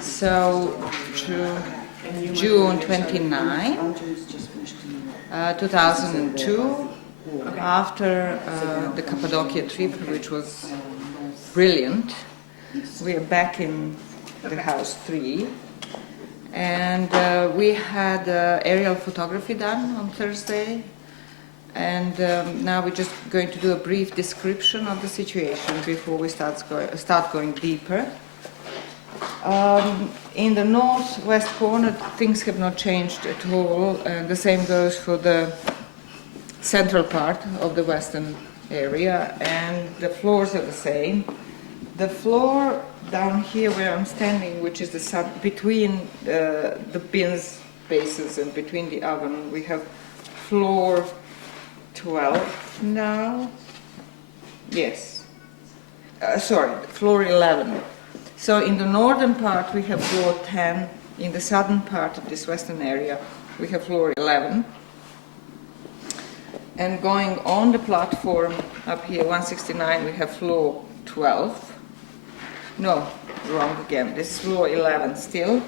So June 29, 2002, after the Cappadocia trip, which was brilliant, we are back in the house 3, and we had aerial photography done on Thursday, and now we're just going to do a brief description of the situation before we start going deeper. In the northwest corner, things have not changed at all, and the same goes for the central part of the western area, and the floors are the same. The floor down here where I'm standing, which is between the bin spaces and between the oven, we have floor 12 now. Yes. Floor 11. So in the northern part we have floor 10, in the southern part of this western area we have floor 11. And going on the platform up here, 169, we have floor 12. No, wrong again, this is floor 11 still.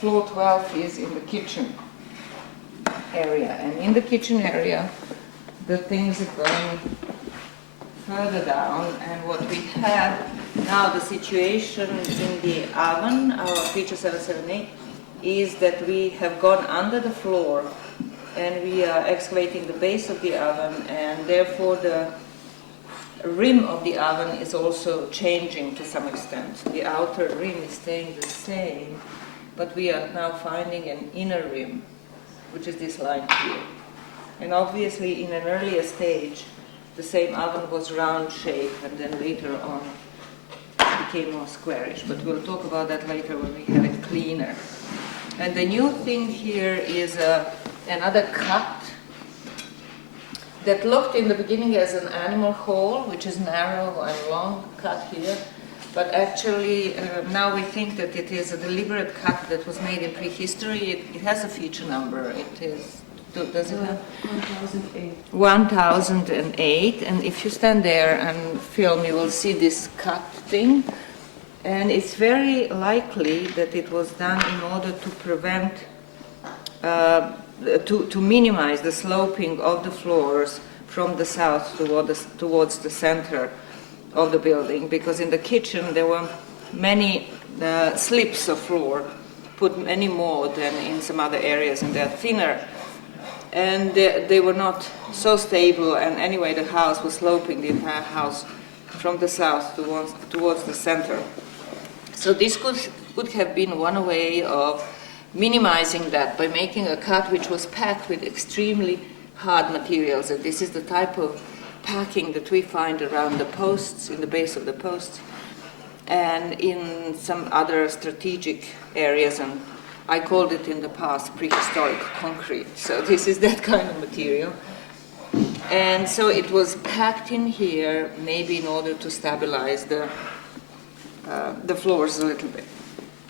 Floor 12 is in the kitchen area, and in the kitchen area the things are going further down, and what we have now, the situation in the oven, our feature 778, is that we have gone under the floor and we are excavating the base of the oven, and therefore the rim of the oven is also changing to some extent. The outer rim is staying the same, but we are now finding an inner rim, which is this line here. And obviously in an earlier stage the same oven was round shape, and then later on it became more squarish, but we'll talk about that later when we have it cleaner. And the new thing here is another cut that looked in the beginning as an animal hole, which is narrow and long cut here, but actually now we think that it is a deliberate cut that was made in prehistory. It has a feature number. It is, does it have? 1008. 1008, and if you stand there and film, you will see this cut thing, and it's very likely that it was done in order to prevent, to minimize the sloping of the floors from the south towards the center of the building, because in the kitchen there were many slips of floor, put many more than in some other areas, and they're thinner. And they were not so stable, and anyway the house was sloping, the entire house, from the south towards the center. So this could have been one way of minimizing that by making a cut which was packed with extremely hard materials, and this is the type of packing that we find around the posts, in the base of the posts, and in some other strategic areas, and I called it in the past prehistoric concrete. So this is that kind of material. And so it was packed in here, maybe in order to stabilize the floors a little bit.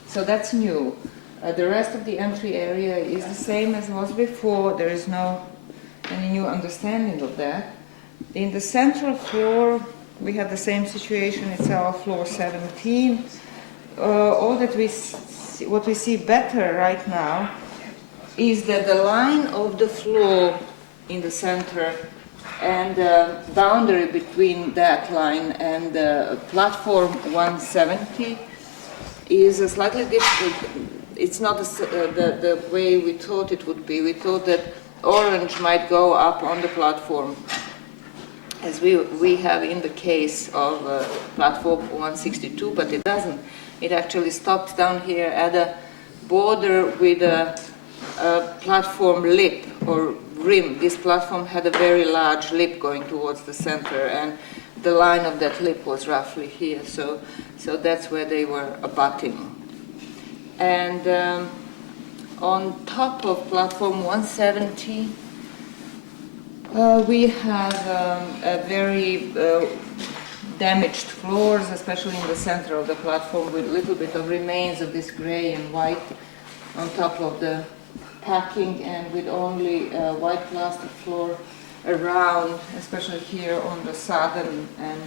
So that's new. The rest of the entry area is the same as was before. There is no any new understanding of that. In the central floor, we have the same situation. It's our floor 17. All that what we see better right now is that the line of the floor in the center and the boundary between that line and the platform 170 is a slightly different. It's not the way we thought it would be. We thought that orange might go up on the platform, as we have in the case of platform 162, but it doesn't. It actually stops down here at a border with a platform lip or rim. This platform had a very large lip going towards the center, and the line of that lip was roughly here. So that's where they were abutting. And on top of platform 170, we have a very damaged floors, especially in the center of the platform, with a little bit of remains of this gray and white on top of the packing, and with only white plastic floor around, especially here on the southern and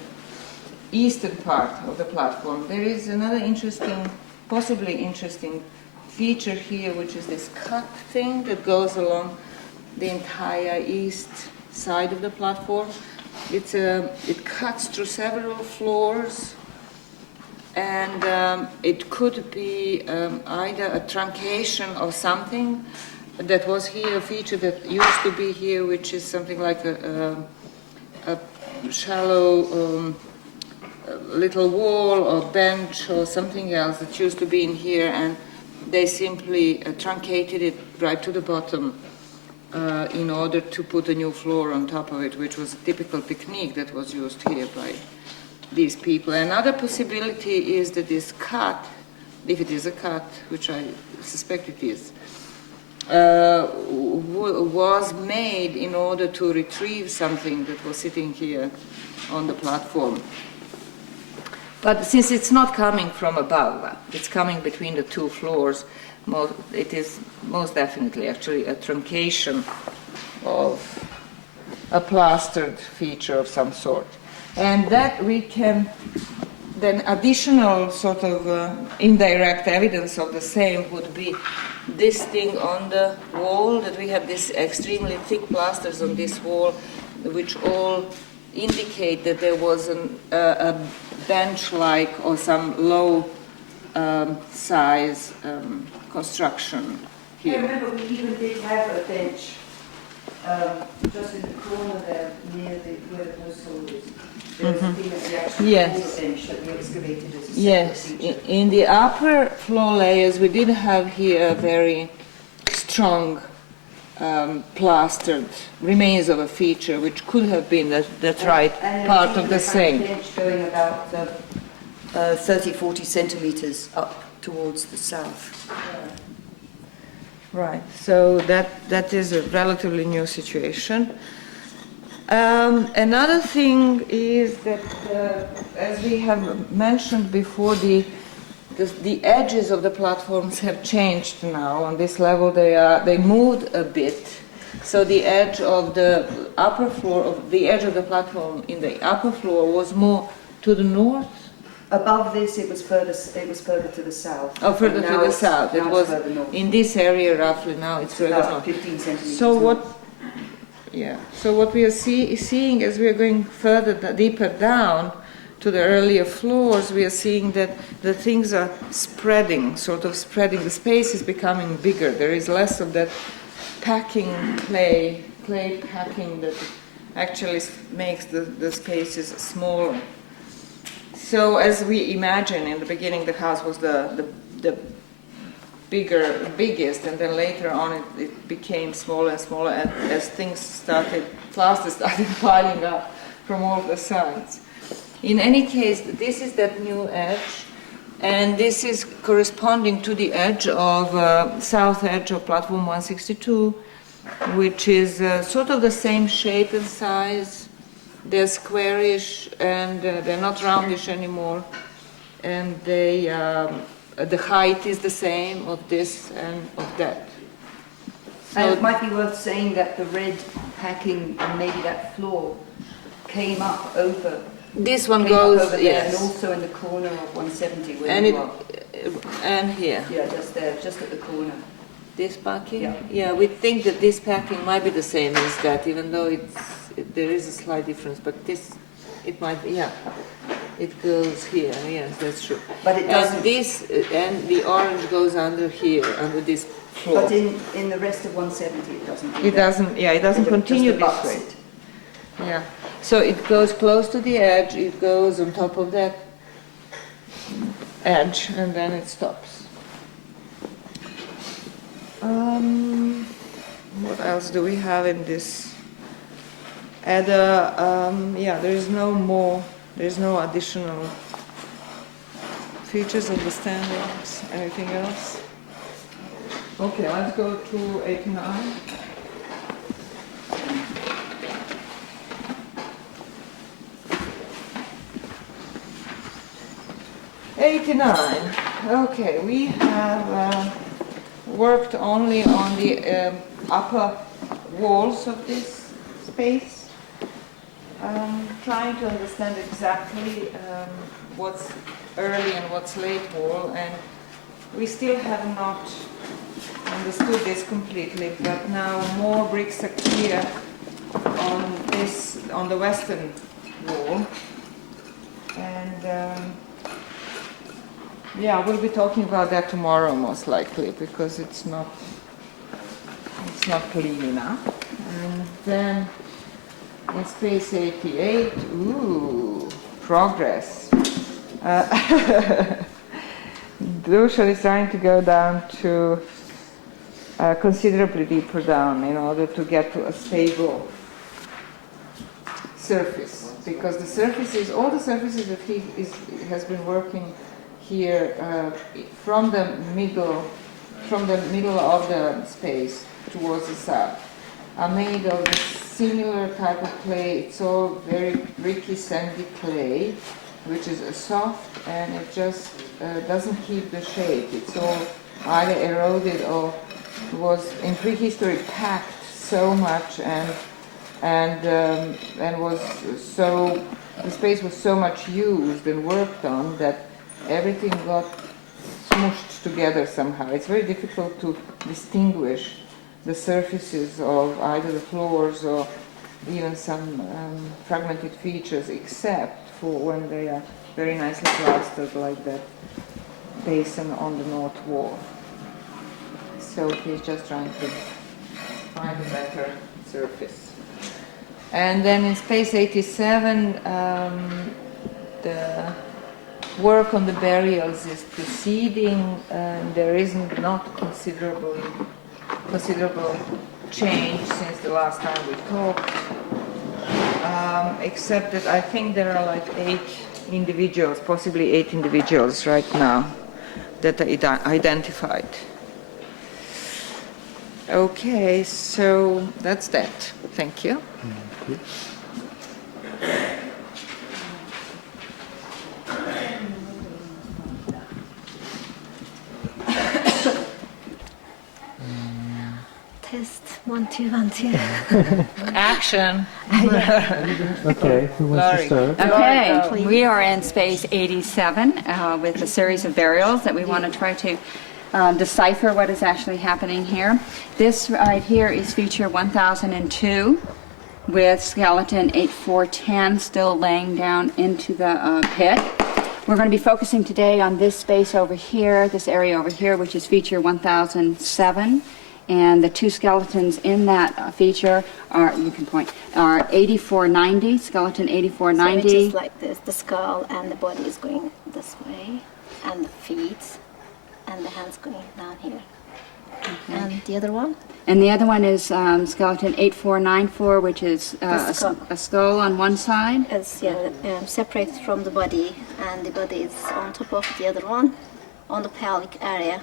eastern part of the platform. There is another interesting possibly interesting feature here, which is this cut thing that goes along the entire east side of the platform. It cuts through several floors, and it could be either a truncation of something that was here, a feature that used to be here, which is something like a shallow little wall or bench or something else that used to be in here, and they simply truncated it right to the bottom in order to put a new floor on top of it, which was a typical technique that was used here by these people. Another possibility is that this cut, if it is a cut, which I suspect it is, was made in order to retrieve something that was sitting here on the platform. But since it's not coming from above, it's coming between the two floors, it is most definitely actually a truncation of a plastered feature of some sort. And that we can, then additional sort of indirect evidence of the same would be this thing on the wall, that we have this extremely thick plasters on this wall, which all indicate that there was a bench-like or some low size construction here. I remember we even did have a bench just in the corner there near where the household is. There's the actual yes. bench that we excavated as a yes. feature. In the upper floor layers, we did have here a very strong plastered remains of a feature, which could have been that right part of the same. Bench going about 30-40 centimeters up towards the south. Right. So that is a relatively new situation. Another thing is that, as we have mentioned before, the edges of the platforms have changed now. On this level, they moved a bit. So the edge of the upper floor, the edge of the platform in the upper floor was more to the north. Above this, it was further to the south. Oh, further to the south. It was in this area roughly. Now it's further north. 15 centimeters. So what? Yeah. So what we are seeing as we are going further deeper down to the earlier floors, we are seeing that the things are spreading, sort of spreading. The space is becoming bigger. There is less of that packing clay packing that actually makes the spaces smaller. So as we imagine, in the beginning the house was the biggest, and then later on it became smaller and smaller as plaster started piling up from all the sides. In any case, this is that new edge, and this is corresponding to the edge of south edge of platform 162, which is sort of the same shape and size. They're squarish and they're not roundish anymore, and the height is the same of this and of that. So and it might be worth saying that the red packing and maybe that floor came up over. This one goes, over there, yes. And also in the corner of 170 where And you are. And here. Yeah, just there, just at the corner. This packing? Yeah. Yeah, we think that this packing might be the same as that, even though there is a slight difference, but it might be, yeah. It goes here, yes, that's true. But it doesn't. And the orange goes under here, under this floor. But in the rest of 170 it doesn't. It doesn't continue this way. Yeah. So it goes close to the edge, it goes on top of that edge, and then it stops. What else do we have in this? There's no additional features of the standings. Anything else? Okay, let's go to 89. Okay, we have worked only on the upper walls of this space, trying to understand exactly what's early and what's late wall, and we still have not understood this completely, but now more bricks are clear on the western wall. And yeah, we'll be talking about that tomorrow most likely, because it's not clean enough. And then in space 88, ooh, progress. Dusan is trying to go down to considerably deeper down in order to get to a stable surface, because the surfaces, all the surfaces that he has been working here from the middle of the space towards the south are made of a similar type of clay. It's all very bricky, sandy clay, which is soft, and it just doesn't keep the shape. It's all either eroded or was in prehistory packed so much and was so, the space was so much used and worked on that everything got smushed together somehow. It's very difficult to distinguish the surfaces of either the floors or even some fragmented features, except for when they are very nicely plastered, like that basin on the north wall. So he's just trying to find a better surface. And then in space 87, the work on the burials is proceeding, and there is not considerable change since the last time we talked, except that I think there are like 8 individuals, possibly 8 individuals right now that are identified. Okay, so that's that. Thank you. Thank you. Test 1, 2, 1, 2. Action. Okay, who wants to start? Okay, we are in space 87 with a series of burials that we want to try to decipher what is actually happening here. This right here is feature 1002 with skeleton 8410 still laying down into the pit. We're going to be focusing today on this space over here, this area over here, which is feature 1007. And the 2 skeletons in that feature are, you can point, are 8490, skeleton 8490. So it is like this, the skull and the body is going this way, and the feet and the hands going down here. And the other one? And the other one is skeleton 8494, which is skull. a skull on one side. It's separated from the body, and the body is on top of the other one, on the pelvic area.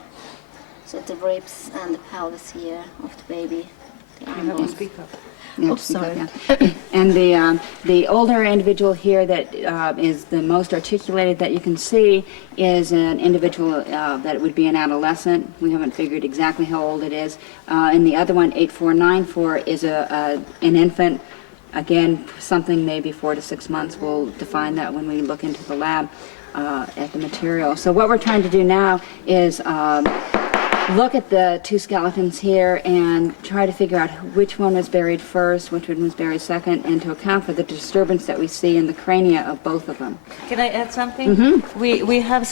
So the ribs and the pelvis here of the baby. You have to speak up. Yeah, Oh, sorry. yeah. And the older individual here that is the most articulated that you can see is an individual that would be an adolescent. We haven't figured exactly how old it is. And the other one, 8494, is an infant. Again, something maybe 4 to 6 months. We'll define that when we look into the lab at the material. So what we're trying to do now is look at the 2 skeletons here and try to figure out which one was buried first, which one was buried second, and to account for the disturbance that we see in the crania of both of them. Can I add something? Mm-hmm. We have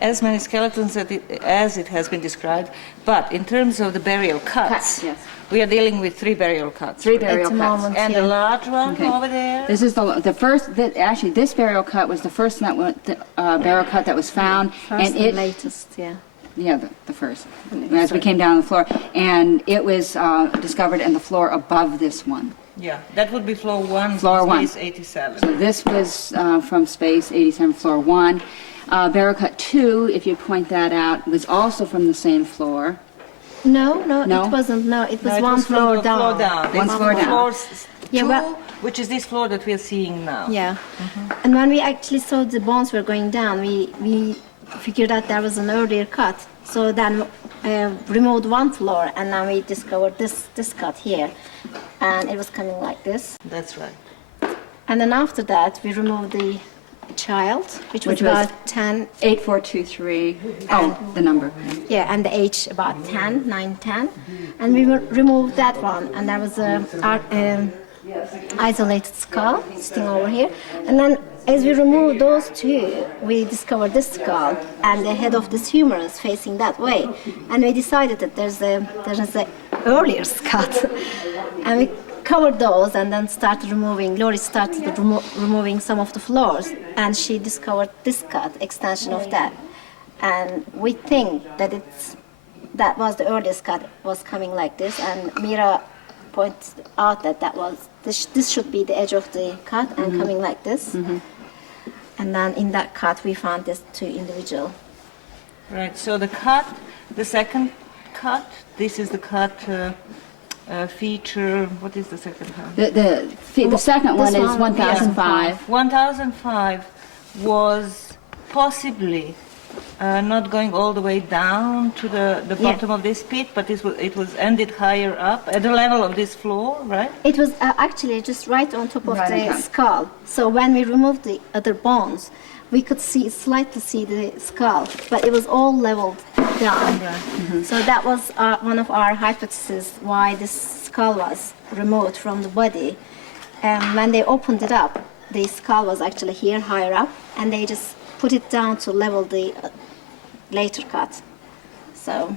as many skeletons as it has been described, but in terms of the burial cuts, Yes. we are dealing with 3 burial cuts. 3 burial At the cuts. moment, And yeah. the large one Okay. over there? This is the first, actually this burial cut was the first burial cut that was found. First and and latest, yeah. Yeah, the first, as we came down the floor. And it was discovered in the floor above this one. Yeah, that would be floor 1, Floor one. space 87. So this was from space 87, floor 1. Burial cut 2, if you point that out, was also from the same floor. No, No? it wasn't. No, it was No, it one was from floor the down. floor down. One floor down. Floor Yeah, 2, well- which is this floor that we are seeing now. Yeah. And when we actually saw the bones were going down, we figured out there was an earlier cut. So then removed one floor, and then we discovered this cut here. And it was coming like this. That's right. And then after that, we removed the child, which was Which was- about 10, 8423. Oh, the number. yeah, and the age about 10, 9, 10. And we removed that one, and there was a isolated skull sitting over here. And then as we removed those two, we discovered this skull and the head of this humerus facing that way. And we decided that there is a earlier cut. And we covered those and then started removing, Lori started removing some of the floors, and she discovered this cut, extension of that. And we think that that was the earliest cut, was coming like this, and Mira pointed out that this should be the edge of the cut and coming like this. And then in that cut we found these two individual. Right, so the cut, the second cut, this is the cut feature, what is the second cut? The second one This is one, 1005. 1005 was possibly not going all the way down to the bottom of this pit, but it was ended higher up at the level of this floor, right? It was actually just right on top of Right on the top. skull. So when we removed the other bones, we could slightly see the skull, but it was all leveled down. So that was one of our hypotheses why this skull was removed from the body. And when they opened it up, the skull was actually here higher up, and they just put it down to level the later cut. So,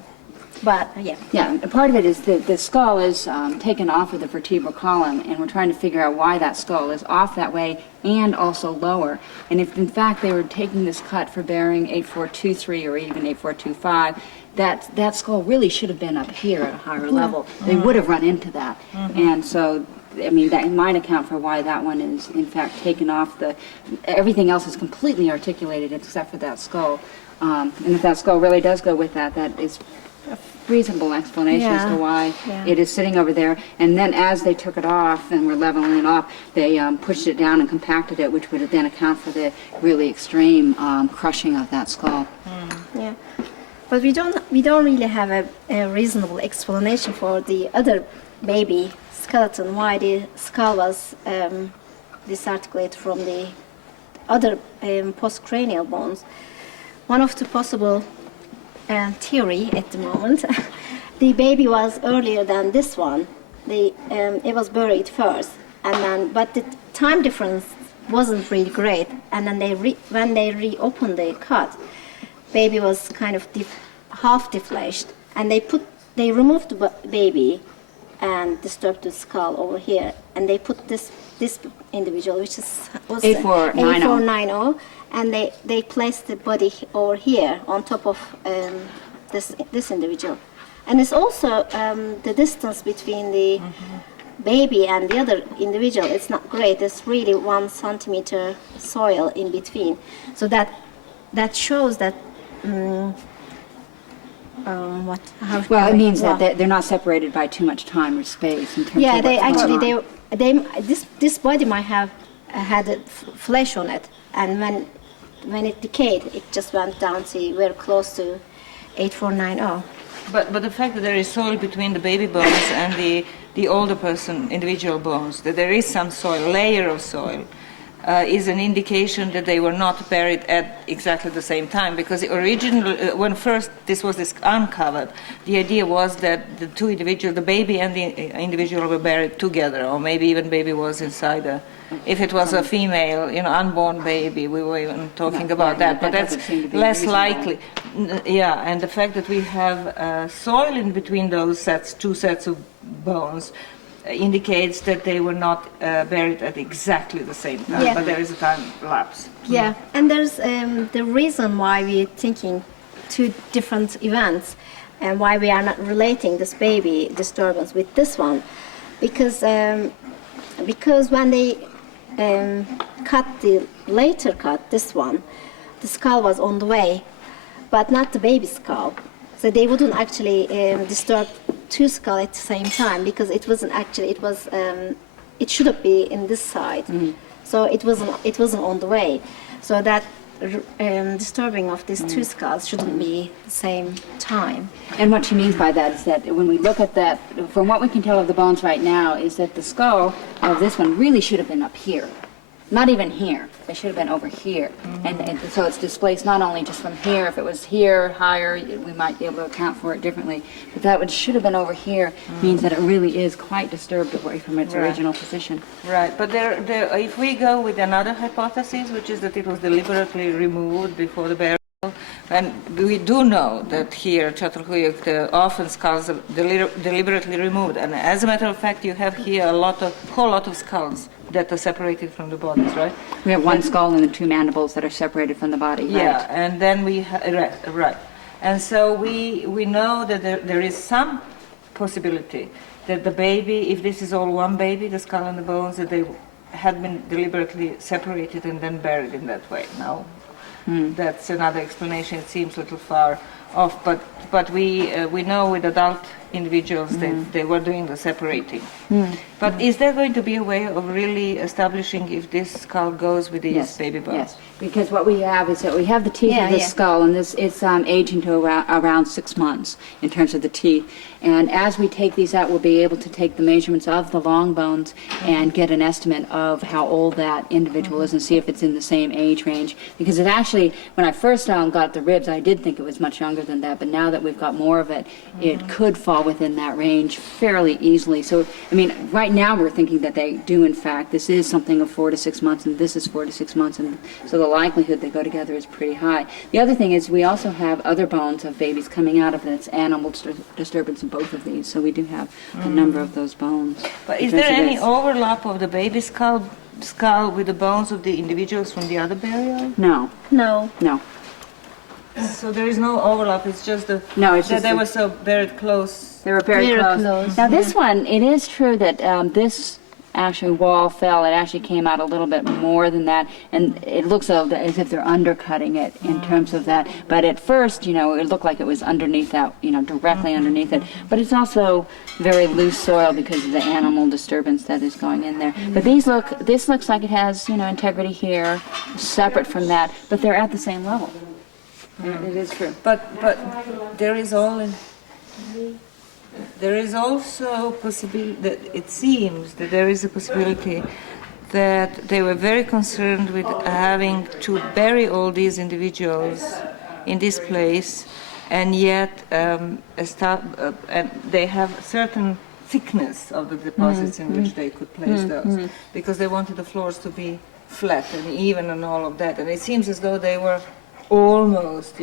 but yeah. Yeah, part of it is that the skull is taken off of the vertebral column, and we're trying to figure out why that skull is off that way and also lower. And if in fact they were taking this cut for bearing 8423 or even 8425, that skull really should have been up here at a higher level. They would have run into that. And so, I mean, that might account for why that one is in fact taken off. Everything else is completely articulated except for that skull. And if that skull really does go with that, that is a reasonable explanation as to why it is sitting over there. And then as they took it off and were leveling it off, they pushed it down and compacted it, which would then account for the really extreme crushing of that skull. Yeah, but we don't really have a reasonable explanation for the other baby skeleton, why the skull was disarticulated from the other postcranial bones. One of the possible theory at the moment, the baby was earlier than this one. It was buried first, and then but the time difference wasn't really great. And then when they reopened the cut, baby was kind of half defleshed, and they removed the baby and disturbed the skull over here, and they put this individual, which was 8490, and they placed the body over here on top of this individual. And it's also the distance between the baby and the other individual, it's not great. There's really 1 centimeter soil in between, so that shows that Well, it means that they're not separated by too much time or space in terms yeah, of they what's actually going on. this body might have had flesh on it, and when it decayed, it just went down to very close to 8490. But the fact that there is soil between the baby bones and the older person individual bones, that there is some soil, layer of soil, is an indication that they were not buried at exactly the same time. Because originally, when first this was uncovered, the idea was that the two individuals, the baby and the individual, were buried together, or maybe even baby was inside if it was a female, unborn baby, we were even talking about that, but that's less likely. Yeah, and the fact that we have soil in between those two sets of bones indicates that they were not buried at exactly the same time, but there is a time lapse. Yeah, and there's the reason why we're thinking two different events and why we are not relating this baby disturbance with this one, because when they later cut this one, the skull was on the way, but not the baby skull. So they wouldn't actually disturb two skulls at the same time, because it wasn't actually, it should have been in this side. So it wasn't on the way. So that disturbing of these two skulls shouldn't be the same time. And what she means by that is that when we look at that, from what we can tell of the bones right now, is that the skull of this one really should have been up here. not even here. They should have been over here. And so it's displaced not only just from here. If it was here, higher, we might be able to account for it differently. But that should have been over here means that it really is quite disturbed away from its original position. Right, but if we go with another hypothesis, which is that it was deliberately removed before the burial, and we do know that here, Çatalhöyük, the orphan skulls are deliberately removed, and as a matter of fact, you have here whole lot of skulls that are separated from the bodies, right? We have one skull and the two mandibles that are separated from the body. Yeah, Right. and then we right, and so we know that there is some possibility that the baby, if this is all one baby, the skull and the bones, that they had been deliberately separated and then buried in that way. Now, that's another explanation. It seems a little far off, but we know with adult individuals that they were doing the separating. But is there going to be a way of really establishing if this skull goes with these baby bones? Yes, because what we have is that we have the teeth of the skull, and it's aging to around 6 months in terms of the teeth. And as we take these out, we'll be able to take the measurements of the long bones and get an estimate of how old that individual is and see if it's in the same age range. Because it actually, when I first got the ribs, I did think it was much younger than that, but now that we've got more of it, it could fall within that range fairly easily. So, I mean, right now we're thinking that they do, in fact, this is something of 4 to 6 months, and this is 4 to 6 months, and so the likelihood they go together is pretty high. The other thing is we also have other bones of babies coming out of this animal disturbance in both of these, so we do have a number of those bones. But is there any overlap of the baby skull with the bones of the individuals from the other burial? No, No. no. So there is no overlap. It's just No, it's that just they the- were so buried close. They were very Very close. close. Now this one, it is true that this actually wall fell. It actually came out a little bit more than that, and it looks as if they're undercutting it in terms of that. But at first, it looked like it was underneath that, directly underneath it. But it's also very loose soil because of the animal disturbance that is going in there. But this looks like it has, integrity here, separate from that, but they're at the same level. It is true. But there is also possibility that it seems that there is a possibility that they were very concerned with having to bury all these individuals in this place, and yet and they have certain thickness of the deposits in which they could place those, because they wanted the floors to be flat and even and all of that. And it seems as though they were almost,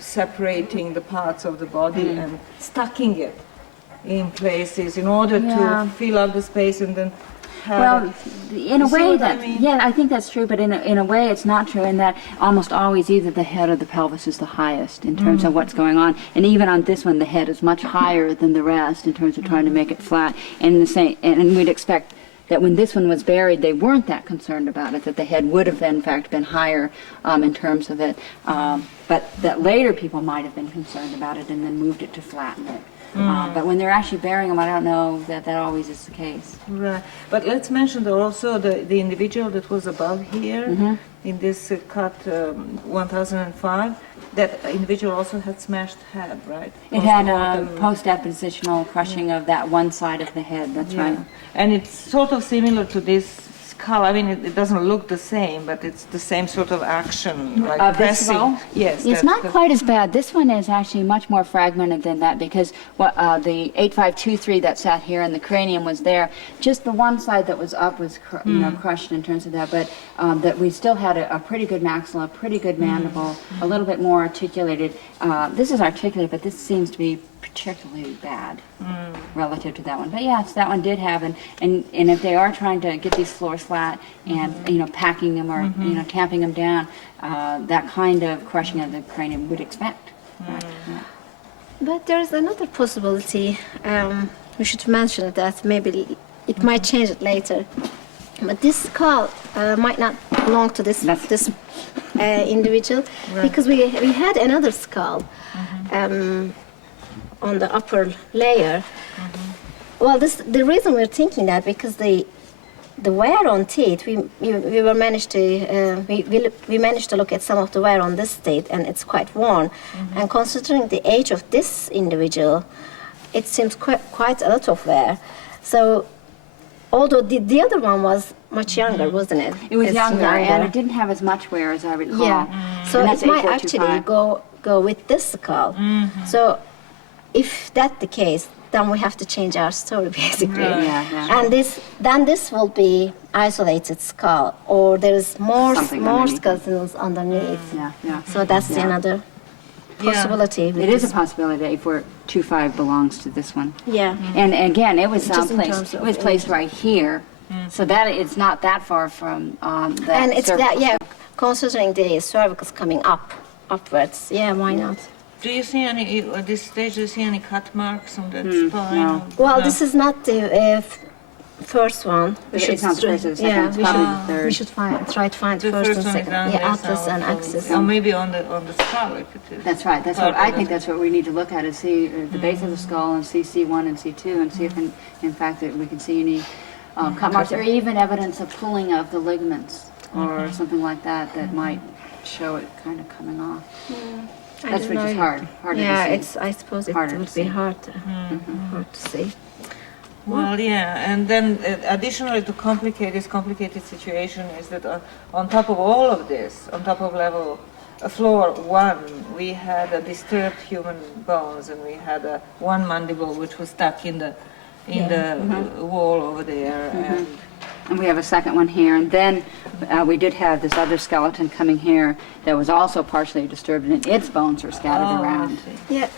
separating the parts of the body and stacking it in places in order to fill up the space and then have Well, in a You see way what I mean? I think that's true, but in a way it's not true in that almost always either the head or the pelvis is the highest in terms of what's going on. And even on this one, the head is much higher than the rest in terms of trying to make it flat. And and we'd expect that when this one was buried, they weren't that concerned about it, that the head would have, in fact, been higher in terms of it. But that later people might have been concerned about it and then moved it to flatten it. But when they're actually burying them, I don't know that always is the case. Right. But let's mention also the individual that was above here in this cut 1005. That individual also had smashed head, right? It had Postmortem. post-depositional crushing of that one side of the head, that's right. And it's sort of similar to this skull. I mean, it doesn't look the same, but it's the same sort of action, like This pressing. skull? Yes. It's not quite as bad. This one is actually much more fragmented than that because the 8523 that sat here and the cranium was there. Just the one side that was up was crushed in terms of that, but that we still had a pretty good maxilla, a pretty good mandible, a little bit more articulated. This is articulated, but this seems to be particularly bad relative to that one. But yes, that one did have, and if they are trying to get these floors flat and packing them or tamping them down, that kind of crushing of the cranium would expect. Right, yeah. But there is another possibility. We should mention that maybe it might change it later. But this skull might not belong to this individual because we had another skull on the upper layer. Well, the reason we're thinking that because the wear on teeth, we managed to look at some of the wear on this teeth, and it's quite worn. And considering the age of this individual, it seems quite a lot of wear. So, although the other one was much younger, wasn't it? It was It's younger, and it didn't have as much wear as I recall. Yeah. So And it that's might actually A425. go with this skull. So if that's the case, then we have to change our story basically. Right. Yeah. And this will be isolated skull, or there's more Something more underneath. skeletons underneath. Yeah. So that's another possibility. with It is a this. possibility that A425 belongs to this one. Yeah. And again, it was Just in placed. terms It of was placed age. right here, so that it's not that far from the. And it's that, cervical. yeah, considering the cervix coming upwards. Yeah, why not? Do you see any, at this stage, do you see any cut marks on that spine? no. Well, No. this is not the first one. It's not the first, it's the second, it's we probably should, the third. we should try to find The first and first one is second. down Yeah, there atlas and somewhere, axis. probably. Or maybe on the skull, if it is. That's right. That's Part what I of think. it. That's what we need to look at is see the base of the skull and see C1 and C2 and see if in fact that we can see any cut marks or even evidence of pulling of the ligaments or something like that that might show it kind of coming off. I That's don't which is know. harder Yeah, to see. it's. I suppose it Harder to would see. be hard to see. Well, yeah, and then additionally to complicate this complicated situation is that on top of all of this, on top of floor 1, we had a disturbed human bones, and we had one mandible which was stuck in the wall over there, And we have a second one here, and then we did have this other skeleton coming here that was also partially disturbed, and its bones were scattered Oh, I around. see. Yeah.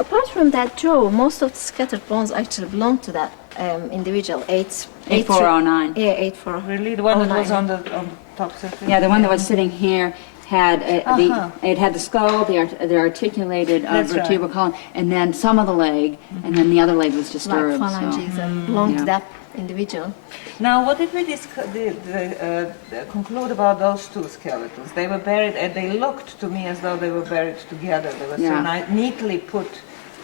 Apart from that jaw, most of the scattered bones actually belong to that individual. 8409. Yeah, 84. Really, the one that was 09. on the top surface. Yeah, the one that was sitting here had it had the skull, the articulated That's right. vertebral column, and then some of the leg, and then the other leg was Like disturbed. phalanges So. and belong Yeah. to that individual. Now, what did we conclude about those two skeletons? They were buried, and they looked to me as though they were buried together. They were so Yeah. neatly put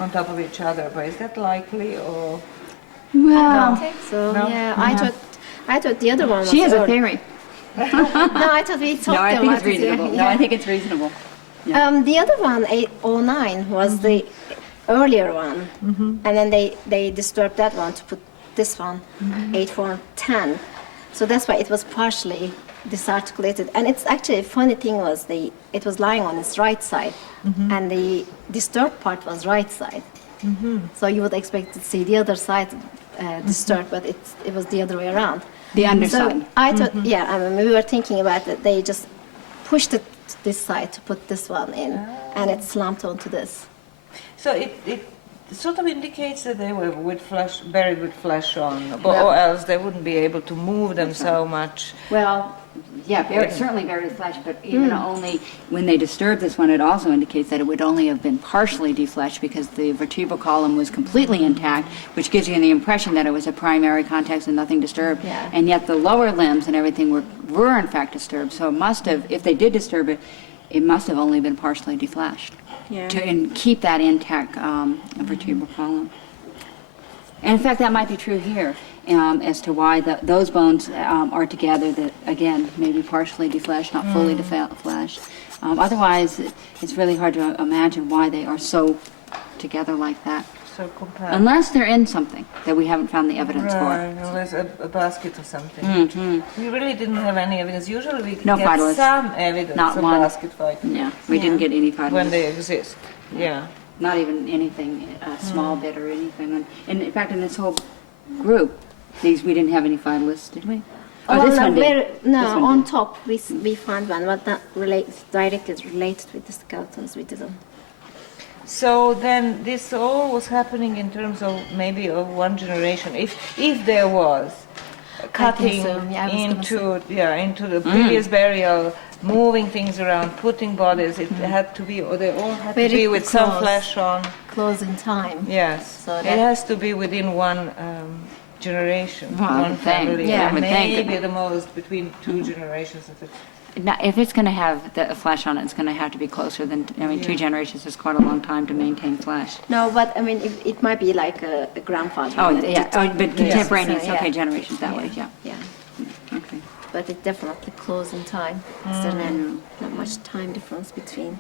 on top of each other. But is that likely, or Well, So No? yeah, I thought the other one was. she has a early. theory. No, I thought we talked No, I think about it's it, reasonable. yeah. No, I think it's reasonable. The other one, 809, was the earlier one, and then they disturbed that one to put this one, 8410. So that's why it was partially disarticulated. And it's actually a funny thing was it was lying on its right side, and the disturbed part was right side. So you would expect to see the other side disturbed, but it was the other way around. The underside. So I thought, yeah, I mean, we were thinking about it. They just pushed it to this side to put this one in, and it slumped onto this. so it sort of indicates that they were buried with flesh on, or else they wouldn't be able to move them so much. Well, yeah, certainly buried with flesh, but even only when they disturbed this one, it also indicates that it would only have been partially defleshed because the vertebral column was completely intact, which gives you the impression that it was a primary context and nothing disturbed. Yeah. And yet the lower limbs and everything were in fact disturbed. So it must have, if they did disturb it, it must have only been partially defleshed Yeah. and keep that intact vertebral column. And in fact, that might be true here as to why those bones are together that, again, maybe partially defleshed, not fully defleshed. Otherwise, it's really hard to imagine why they are so together like that. So compact. Unless they're in something that we haven't found the evidence Right, unless a basket or something. We really didn't have any evidence. Usually we No get vitalists. some evidence Not of one. basket fight for. Yeah, we didn't get any when vitals. they exist. Yeah. Not even anything, a small bit or anything. And in fact, in this whole group, we didn't have any vitalists, did we? Oh, this one did. No, This one on did. top we found one, but not directly related with the skeletons. We didn't. So then this all was happening in terms of maybe of one generation, if there was cutting so, yeah, I was gonna into the previous burial, moving things around, putting bodies. It had to be, or they all had to Very be with some close. flesh on. Close in time. Yes, So it that- has to be within one generation, Well, I one would think. family. Yeah, I would think. maybe the most between two generations. Now, if it's going to have the flesh on it, it's going to have to be closer than, two generations is quite a long time to maintain flesh. No, but I mean, it might be like a grandfather. Oh, and yeah, but contemporaneous, So, yeah. okay, generations that way, yeah. Yeah, Okay. but it definitely close in time. There's not much time difference between.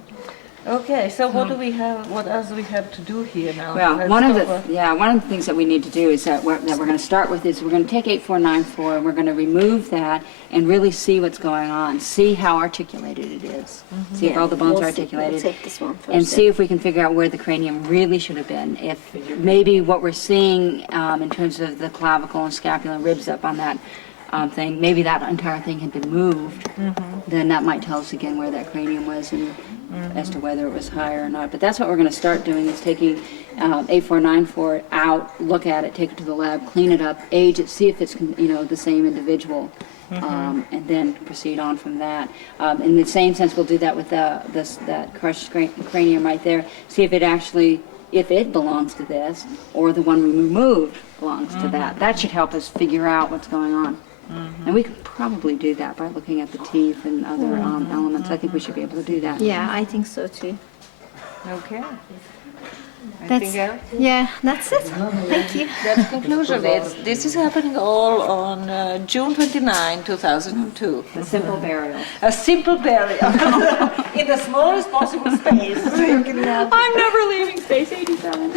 Okay, so what do we have? What else do we have to do here now? Well, Let's one of go the things that we need to do is that we're going to start with is we're going to take 8494 and we're going to remove that and really see what's going on, see how articulated it is, see if all the bones are articulated, We'll take this one first. and see if we can figure out where the cranium really should have been. If maybe what we're seeing in terms of the clavicle and scapula and ribs up on that thing, maybe that entire thing had been moved, then that might tell us again where that cranium was and as to whether it was higher or not. But that's what we're going to start doing, is taking 8494 out, look at it, take it to the lab, clean it up, age it, see if it's the same individual, and then proceed on from that. In the same sense, we'll do that with that crushed cranium right there, see if it actually, if it belongs to this, or the one we removed belongs to that. That should help us figure out what's going on. And we could probably do that by looking at the teeth and other elements. I think we should be able to do that. Yeah, I think so too. Okay. That's, Anything else? yeah, that's it. Thank you. That's conclusion. This is happening all on June 29, 2002. A simple burial. A simple burial in the smallest possible space. I'm never leaving Space 87.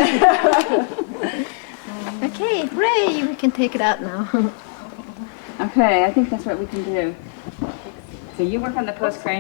Okay, hooray, we can take it out now. Okay, I think that's what we can do. So you work on the postcranial.